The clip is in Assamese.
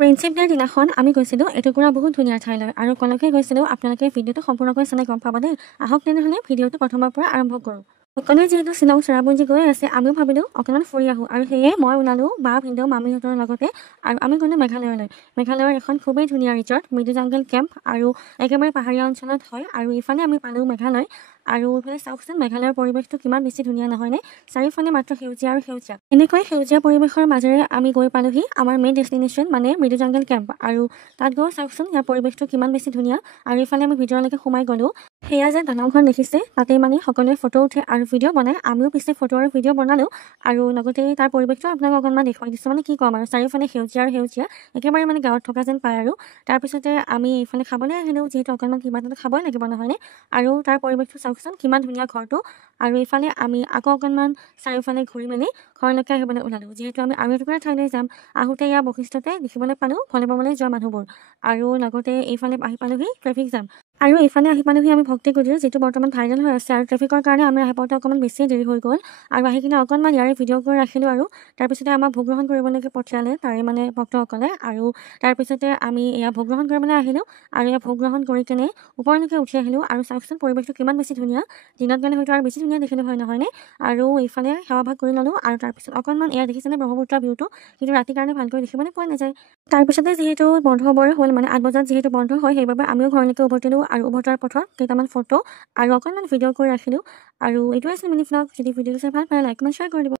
ফ্ৰেণ্ডশ্বিপ ডেৰ দিনাখন আমি গৈছিলোঁ এটুকুৰা বহুত ধুনীয়া ঠাইলৈ আৰু কলৈকে গৈছিলোঁ আপোনালোকে ভিডিঅ'টো সম্পূৰ্ণকৈ চালে গম পাব দেই। আহক তেনেহ'লে ভিডিঅ'টো প্ৰথমৰ পৰা আৰম্ভ কৰোঁ। সকলোৱে যিহেতু শ্বিলং চেৰাপুঞ্জী গৈ আছে, আমিও ভাবিলোঁ অকণমান ফুৰি আহোঁ আৰু সেয়ে মই ওলালোঁ বা ভিনদেউ মামীহঁতৰ লগতে আৰু আমি গ'লোঁ মেঘালয়লৈ। মেঘালয়ৰ এখন খুবেই ধুনীয়া ৰিজৰ্ট মৃদু জংগল কেম্প আৰু একেবাৰে পাহাৰীয়া অঞ্চলত হয় আৰু ইফালে আমি পালোঁ মেঘালয়। আৰু ইফালে চাওকচোন মেঘালয়ৰ পৰিৱেশটো কিমান বেছি ধুনীয়া নহয়নে? চাৰিওফালে মাত্ৰ সেউজীয়া আৰু সেউজীয়া। এনেকৈ সেউজীয়া পৰিৱেশৰ মাজেৰে আমি গৈ পালোঁহি আমাৰ মেইন ডেষ্টিনেশ্যন মানে মৃদু জংগল কেম্প। আৰু তাত গৈ চাওকচোন ইয়াৰ পৰিৱেশটো কিমান বেছি ধুনীয়া। আৰু ইফালে আমি ভিতৰলৈকে সোমাই গ'লোঁ। সেয়া যে দলংখন দেখিছে, তাতেই মানে সকলোৱে ফটো উঠে আৰু ভিডিঅ' বনায়। আমিও পিছে ফটো আৰু ভিডিঅ' বনালোঁ আৰু লগতে তাৰ পৰিৱেশটো আপোনাক অকণমান দেখুৱাই দিছোঁ। মানে কি ক'ম আৰু চাৰিওফালে সেউজীয়া আৰু সেউজীয়া, একেবাৰে মানে গাঁৱত থকা যেন পায় আৰু। তাৰপিছতে আমি এইফালে খাবলৈ আহিলোঁ, যিহেতু অকণমান কিবা এটা খাবই লাগিব নহয়নে? আৰু তাৰ পৰিৱেশটো চাওকচোন কিমান ধুনীয়া ঘৰটো। আৰু ইফালে আমি আকৌ অকণমান চাৰিওফালে ঘূৰি মেলি ঘৰলৈকে আহিবলৈ ওলালোঁ, যিহেতু আমি আৰু এটুকুৰা ঠাইলৈ যাম। আহোঁতে ইয়াৰ বৈশিষ্ট্যতে দেখিবলৈ পালোঁ ভলীবললৈ যোৱা মানুহবোৰ আৰু লগতে এইফালে আহি পালোঁহি ট্ৰেফিক জাম। আৰু এইফালে আহি পালোঁহি আমি ভক্তি কুটীৰ, যিটো বৰ্তমান ভাইৰেল হৈ আছে আৰু ট্ৰেফিকৰ কাৰণে আমি আহি পাওঁতে অকণমান বেছিয়ে দেৰি হৈ গ'ল। আৰু আহি কিনে অকণমান ইয়াৰে ভিডিঅ' কৰি ৰাখিলোঁ আৰু তাৰপিছতে আমাক ভোগ গ্ৰহণ কৰিবলৈকে পঠিয়ালে তাৰে মানে ভক্তসকলে। আৰু তাৰপিছতে আমি এয়া ভোগ গ্ৰহণ কৰিবলৈ আহিলোঁ আৰু এয়া ভোগ গ্ৰহণ কৰি কেনে ওপৰলৈকে উঠি আহিলোঁ আৰু চাওকচোন পৰিৱেশটো কিমান বেছি ধুনীয়া। দিনত গ'লে হয়তো আৰু বেছি ধুনীয়া দেখিলোঁ হয় নহয়নে? আৰু এইফালে সেৱা ভাগ কৰি ল'লোঁ আৰু তাৰপিছত অকণমান এয়া দেখিছেনে ব্ৰহ্মপুত্ৰ ভিউটো, কিন্তু ৰাতিৰ কাৰণে ভালকৈ দেখিবলৈ পোৱা নাযায়। তাৰপিছতে যিহেতু বন্ধ হ'বৰে হ'ল, মানে 8 বজাত যিহেতু বন্ধ হয়, সেইবাবে আমিও ঘৰলৈকে উভতিলোঁ আৰু উভতাৰ পথত কেইটামান ফটো আৰু অকণমান ভিডিঅ' কৰি ৰাখিলোঁ। আৰু এইটোৱে আছিল মিনি ভ্লগ। যদি ভিডিঅ'টো চাই ভাল পায় লাইক কমেণ্ট শ্বেয়াৰ কৰি দিব।